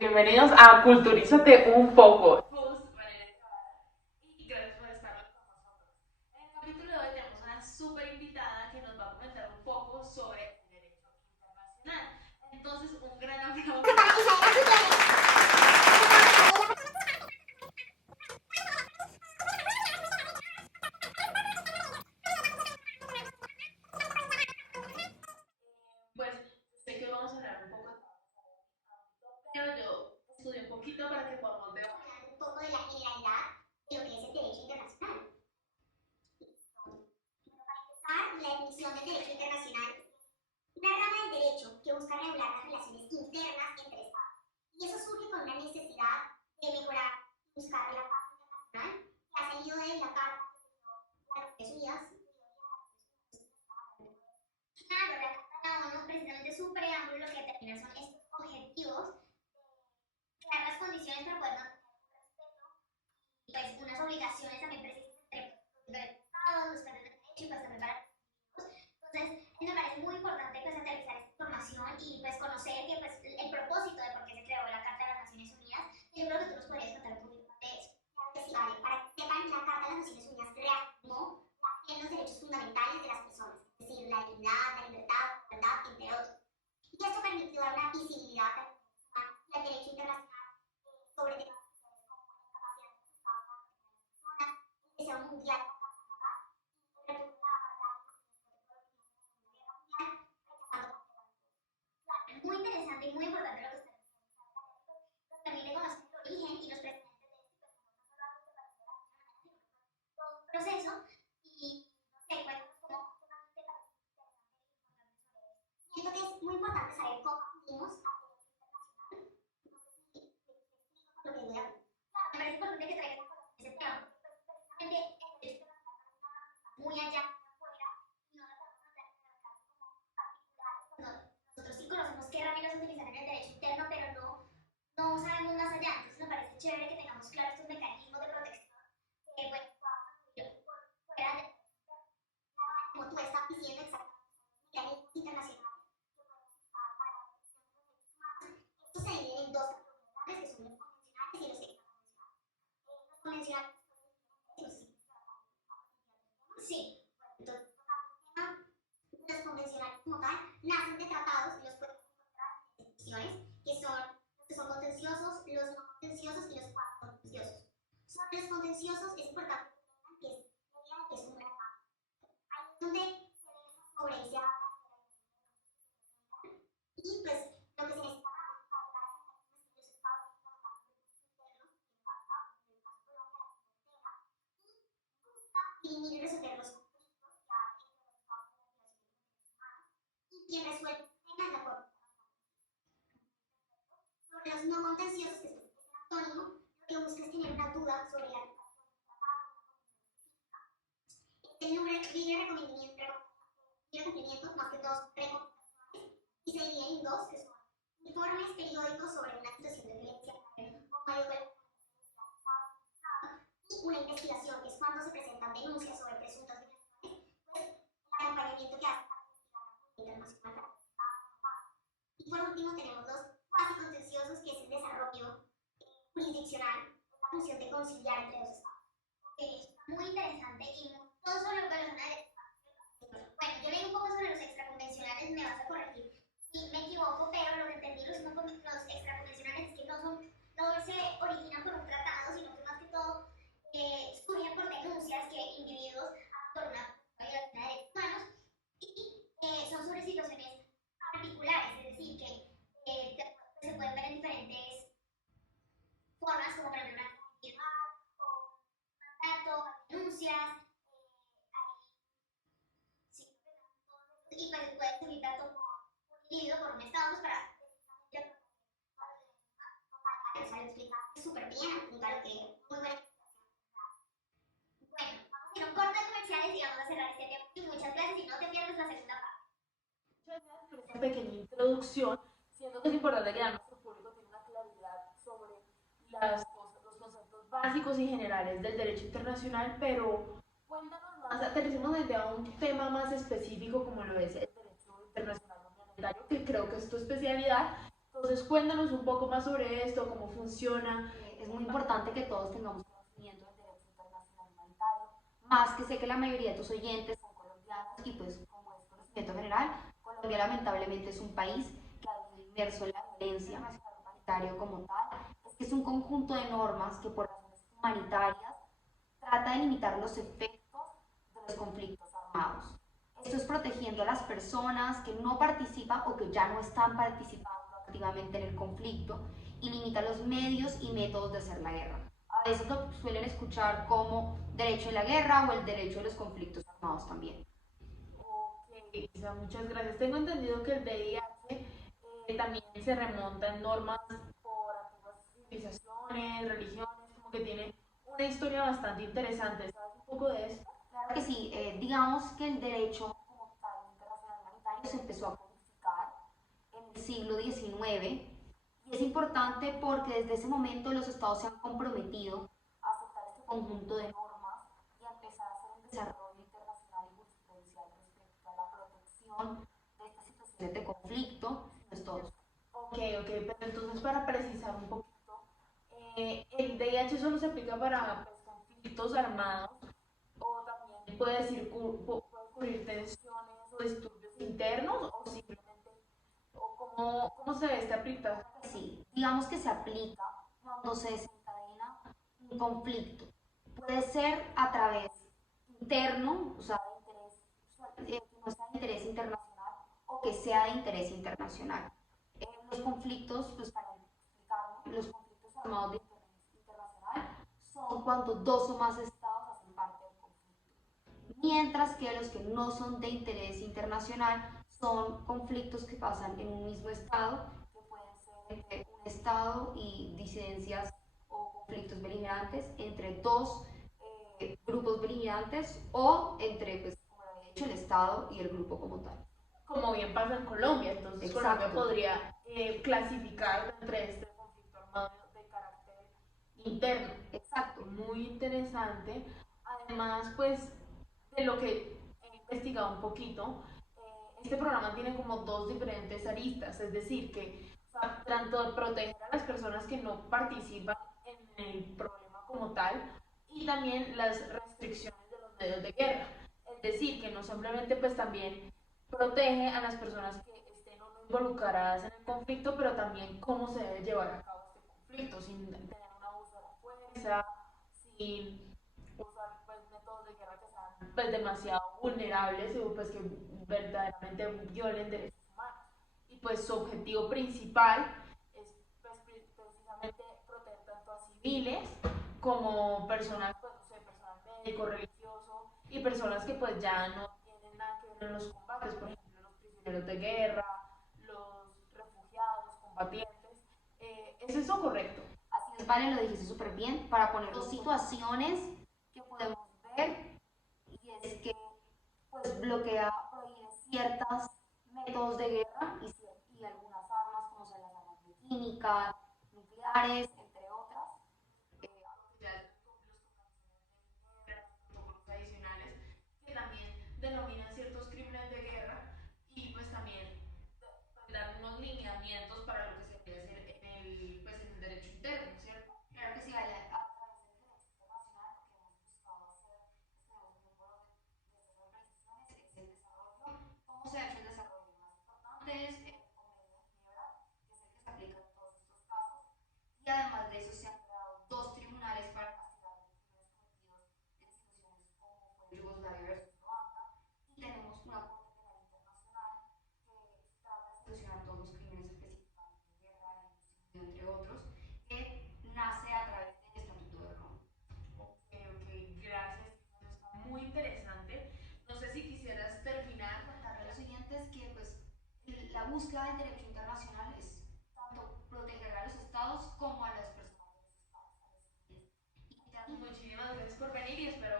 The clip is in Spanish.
Bienvenidos a Culturízate un poco. Host Valeria Cabral, y gracias por estar con nosotros. En el capítulo de hoy tenemos una súper invitada que nos va a comentar un poco sobre el derecho internacional. Entonces, un gran aplauso. Pues sé que hoy vamos a hablar un poco de pero yo estudié un poquito para que podamos ver Un poco de la generalidad de lo que es el derecho internacional. La definición del derecho internacional es una rama del derecho que busca regular las relaciones internas entre Estados. Y eso surge con una necesidad de mejorar y buscar la paz internacional que ha salido de la Carta de las Naciones Unidas. Claro, la Carta de la ONU, precisamente su preámbulo, lo que determina son estos objetivos, crear las condiciones para poder mantener un respeto y pues unas obligaciones también precisas entre los estados, los países de derecho y pues también para los individuos. Entonces, me parece muy importante pues aterrizar esta información y pues conocer que pues el propósito de por qué se creó la Carta de las Naciones Unidas. Y yo creo que tú nos podrías contar un poquito más de eso. Claro que sí, vale. Para que sepan, la Carta de las Naciones Unidas reafirmó los derechos fundamentales de las personas, es decir, la dignidad, la libertad, la igualdad, entre otros. Y esto permitió dar una visibilidad al derecho internacional sobre temas sociales como la capacidad de los estados para proteger a las personas, el deseo mundial de alcanzar la paz y el repudio de la apartheid después de todo lo que hizo la Segunda Guerra Mundial, rechazando completamente. Claro, muy interesante y muy importante lo que usted dice, nos permite conocer el origen y los precedentes de esto, pues no solo algo que apareció de la noche a la mañana, sino que fue todo un proceso y no sé, cuéntanos cómo te parece interesante y importante sobre esto. Siento que es muy importante saber cómo acudimos al derecho internacional. No sé si te explico con lo que voy a hablar. Claro, me parece importante que traigas a colación ese tema, porque pues, precisamente el derecho internacional parece una rama que está muy allá, muy afuera, y no la podemos entender en el caso como particulares. Pues nosotros sí conocemos qué herramientas utilizar en el derecho interno, pero no sabemos más allá. Entonces me parece chévere que tengamos claros estos mecanismos de protección que pues podamos acudir por fuera del derecho interno. Como tú estás diciendo exactamente, son los mecanismos internacionales que podemos usar para la protección de los derechos humanos. Esto se divide en dos categorías grandes, que son los convencionales y los extraconvencionales. Los convencionales, pues, sí, bueno, entonces tocando el tema, los convencionales como tal nacen de tratados y los podemos encontrar en instituciones que son contenciosos, los no contenciosos y los cuasi contenciosos. Sobre los contenciosos es importante que entiendan que es la idea de que es un gran campo. Ahí es donde se versa sobre y se habla sobre la y pues lo que se necesita para llegar a ese mecanismo es que los estados implementan recursos internos en cada estado, en el caso de Colombia, la frontera, y busca dirimir y resolver los conflictos que hay entre los estados de las violaciones de derechos humanos y quien resuelve este tema es la Corte Internacional de Justicia. Sobre los no contenciosos, que es un antónimo, lo que busca es tener una duda sobre la aplicación de un tratado o una convención específica. Este número vive cumplimiento, más que dos recomendaciones, y se divide en dos, que son informes periódicos sobre una situación de violencia o medio de y una investigación, que es cuando se presentan denuncias sobre presuntas violaciones, pues el acompañamiento que hace para investigar la Corte Internacional para que no pase. Y por último tenemos los cuasi contenciosos, que es el desarrollo jurisdiccional, es la función de conciliar entre los estados. Ok, eso está muy interesante y todo sobre lo que los anales. Bueno, yo leí un poco sobre los extraconvencionales, me vas a corregir si me equivoco, pero lo que entendí los extraconvencionales es que no se originan por un tratado, sino que más que todo surgen por denuncias que individuos hacen por una violación de derechos humanos y son sobre situaciones particulares, es decir, que se pueden ver en diferentes formas, como por ejemplo una individual o un mandato, denuncias, sí, y pues puede servir tanto por un individuo, por un estado, pues para precisamente o sea, lo explicaste súper bien, apunta lo que muy buena explicación. Bueno, vamos a ir a un corte de comerciales y vamos a cerrar este tema. Y muchas gracias y no te pierdas la segunda parte. muchas gracias por esta pequeña introducción, siendo que es importante que ya nuestro público tenga una claridad sobre las cosas, los conceptos básicos y generales del derecho internacional, pero cuéntanos más, aterricemos desde a un tema más específico como lo es el derecho internacional monetario, que creo que es tu especialidad. Entonces, cuéntanos un poco más sobre esto, cómo funciona. Es muy importante que todos tengamos conocimiento del derecho internacional humanitario, más que sé que la mayoría de tus oyentes son colombianos y pues como es conocimiento general, Colombia lamentablemente es un país que ha vivido inmerso en la violencia internacional humanitario como tal, es que es un conjunto de normas que por razones humanitarias trata de limitar los efectos de los conflictos armados. Esto es protegiendo a las personas que no participan o que ya no están participando activamente en el conflicto y limita los medios y métodos de hacer la guerra. A veces lo suelen escuchar como derecho de la guerra o el derecho de los conflictos armados también. Ok, Isa, muchas gracias. Tengo entendido que el VIH también se remonta en normas por antiguas civilizaciones, religiones, como que tiene una historia bastante interesante. ¿Sabes un poco de esto? Claro que sí, digamos que el derecho como tal internacional humanitario se empezó a codificar en el siglo XIX y es importante porque desde ese momento los estados se han comprometido a aceptar este conjunto de normas y a empezar a hacer un desarrollo internacional y jurisprudencial respecto a la protección de estas situaciones de conflicto, pues todos. Ok, ok, pero entonces para precisar un poquito, el VIH solo se aplica para pues, conflictos armados o también puede, puede ocurrir tensiones o disturbios internos o simplemente, o cómo se ve esta aplicación. Sí, digamos que se aplica cuando se desencadena un conflicto. Puede ser a través interno, o sea, de interés, que no sea de interés internacional o que sea de interés internacional. Los conflictos, pues para explicarlo, los conflictos armados de interés internacional son cuando dos o más estados hacen parte del conflicto, mientras que los que no son de interés internacional son conflictos que pasan en un mismo estado, que pueden ser entre un estado y disidencias o conflictos beligerantes entre dos grupos beligerantes o entre, pues, como lo había dicho, el estado y el grupo como tal. Como bien pasa en Colombia, entonces Colombia Exacto. podría clasificar entre este conflicto armado de carácter interno. Exacto. Muy interesante. Además, pues, de lo que he investigado un poquito, este programa tiene como dos diferentes aristas, es decir, que o sea, tanto de proteger a las personas que no participan en el problema como tal, y también las restricciones de los medios de guerra. Es decir, que no simplemente pues también protege a las personas que estén o no involucradas en el conflicto, pero también cómo se debe llevar a cabo este conflicto sin tener un abuso de la fuerza, sin usar pues, métodos de guerra que sean pues, demasiado vulnerables o pues, que verdaderamente violen derechos humanos. Y pues su objetivo principal es pues, precisamente proteger tanto a civiles como personas, pues, no sé, personal médico, religioso y personas que pues ya no tienen nada que ver en los combates, por ejemplo, los prisioneros de guerra, los refugiados, los combatientes. ¿Es eso correcto? Así es, vale, lo dijiste súper bien, para poner dos situaciones que podemos ver, y es que pues bloquea, prohíbe ciertos métodos de guerra y algunas armas como son las armas químicas, nucleares, entre otras. Ya los protocolos adicionales que también denominan ciertos crímenes de guerra y pues también dar unos lineamientos para lo que se debe hacer en el, pues, en el derecho interno, ¿cierto? Claro que sí, vale, a través del derecho internacional lo que hemos buscado hacer, pues tenemos un grupo de esas organizaciones, es el desarrollo. ¿Cómo se ha hecho el desarrollo? Más importante es el convenio de Ginebra, que es el que se aplica en todos estos casos, y además de eso se han creado dos tribunales para castigar los crímenes cometidos en situaciones como fue Yugoslavia versus Ruanda, y tenemos una Corte Penal Internacional que trata de solucionar todos los crímenes específicamente de guerra, de genocidio, entre otros, que nace a través del Estatuto de Roma. Ok, ok, gracias. Eso está muy interesante. No sé si quisieras terminar. Contarle a los siguientes que pues la búsqueda del derecho internacional es tanto proteger a los estados como a las personas de los estados, a los civiles. Muchísimas gracias por venir y espero